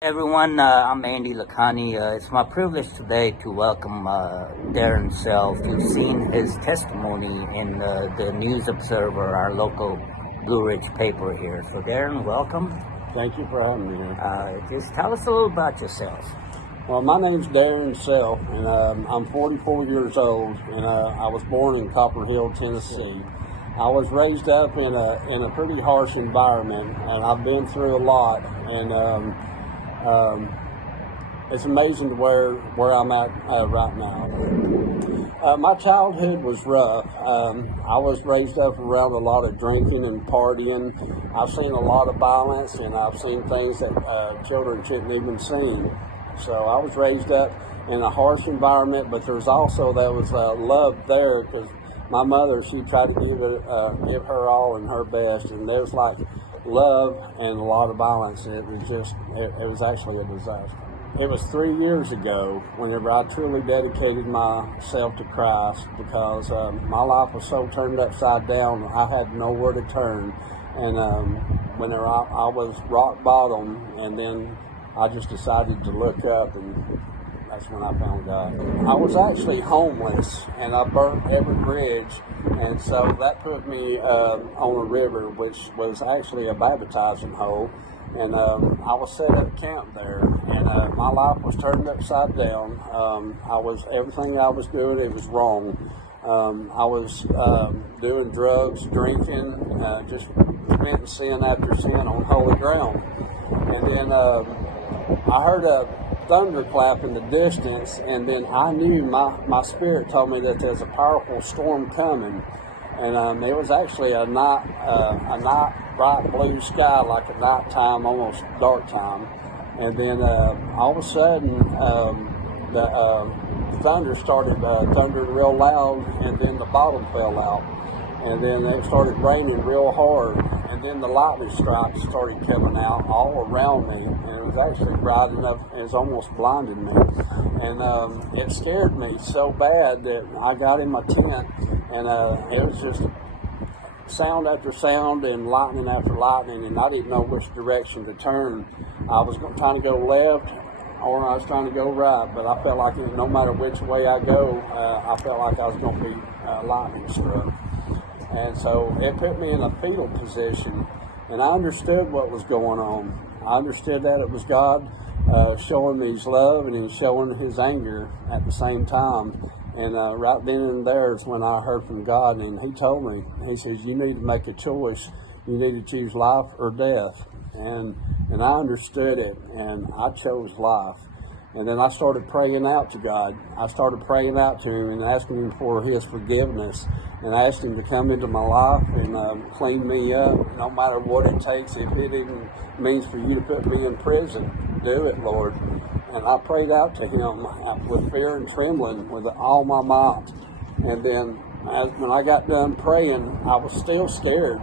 Everyone, I'm Andy Lacani. It's my privilege today to welcome Darian Selfs. You've seen his testimony in the News Observer, our local Blue Ridge paper here. So Darian, welcome. Thank you for having me here. Just tell us a little about yourself. Well, my name's Darian Selfs, and I'm 44 years old, and I was born in Copper Hill, Tennessee. I was raised up in a pretty harsh environment, and I've been through a lot, and it's amazing where I'm at right now. My childhood was rough. I was raised up around a lot of drinking and partying. I've seen a lot of violence, and I've seen things that children shouldn't even see. So I was raised up in a harsh environment, but there's also there was love there, because my mother, she tried to give her all and her best, and there's like love and a lot of violence, and it was actually a disaster. It was 3 years ago whenever I truly dedicated myself to Christ, because my life was so turned upside down, I had nowhere to turn, and whenever I was rock bottom, and then I just decided to look up, and that's when I found God. I was actually homeless, and I burnt every bridge, and so that put me on a river, which was actually a baptizing hole, and I was set up camp there, and my life was turned upside down. Everything I was doing, it was wrong. I was doing drugs, drinking, just committing sin after sin on holy ground, and then I heard a thunderclap in the distance, and then I knew my spirit told me that there's a powerful storm coming, and it was actually a night bright blue sky, like a nighttime, almost dark time, and then all of a sudden the thunder started thundering real loud, and then the bottom fell out, and then it started raining real hard, and then the lightning strikes started coming out all around me, and it was actually bright enough, it was almost blinding me, and it scared me so bad that I got in my tent, and it was just sound after sound and lightning after lightning, and I didn't know which direction to turn. I was trying to go left, or I was trying to go right, but I felt like no matter which way I go, I felt like I was going to be lightning struck. And so it put me in a fetal position, and I understood what was going on. I understood that it was God showing me His love, and He was showing His anger at the same time. And right then and there is when I heard from God, and He told me, He says, you need to make a choice. You need to choose life or death. And I understood it, and I chose life. And then I started praying out to God. I started praying out to Him and asking Him for His forgiveness, and I asked Him to come into my life and clean me up, no matter what it takes. If it even means for you to put me in prison, do it, Lord. And I prayed out to Him with fear and trembling with all my might. And then when I got done praying, I was still scared.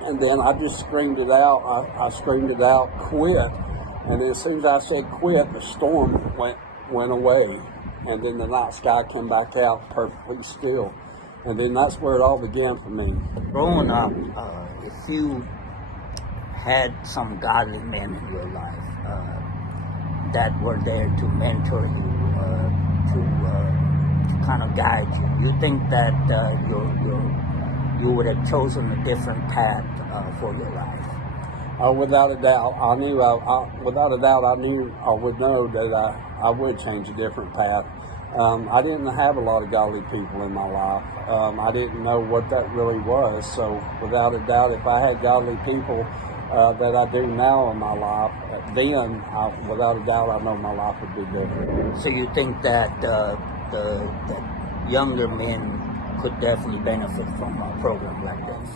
And then I just screamed it out. I screamed it out, quit. And then as soon as I said quit, the storm went away. And then the night sky came back out perfectly still. And then that's where it all began for me. Growing up, if you had some godly men in your life that were there to mentor you, to kind of guide you, you think that you would have chosen a different path for your life? Without a doubt, I knew I would know that I would change a different path. I didn't have a lot of godly people in my life. I didn't know what that really was. So without a doubt, if I had godly people that I do now in my life, then without a doubt, I know my life would be different. So you think that the younger men could definitely benefit from a program like this?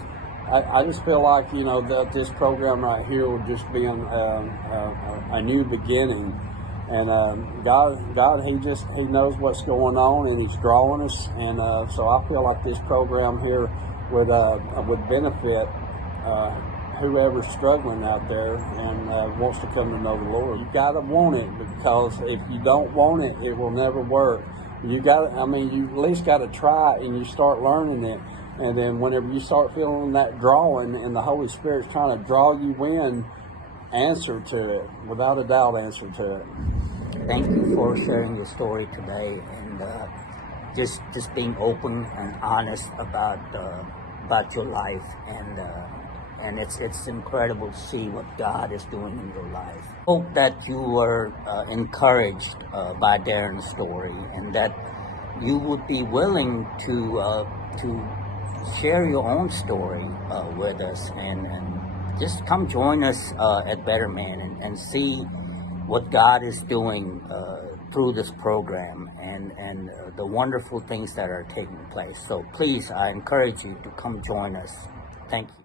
I just feel like, that this program right here would just be a new beginning. And God, He knows what's going on, and He's drawing us. And so I feel like this program here would benefit whoever's struggling out there and wants to come to know the Lord. You got to want it, because if you don't want it, it will never work. You at least got to try it, and you start learning it. And then whenever you start feeling that drawing, and the Holy Spirit's trying to draw you in, answer to it, without a doubt, answer to it. Thank you for sharing your story today, and just being open and honest about your life, and it's incredible to see what God is doing in your life. Hope that you were encouraged by Darren's story, and that you would be willing to share your own story with us, and just come join us at Better Man, and see what God is doing through this program, and the wonderful things that are taking place. So please, I encourage you to come join us. Thank you.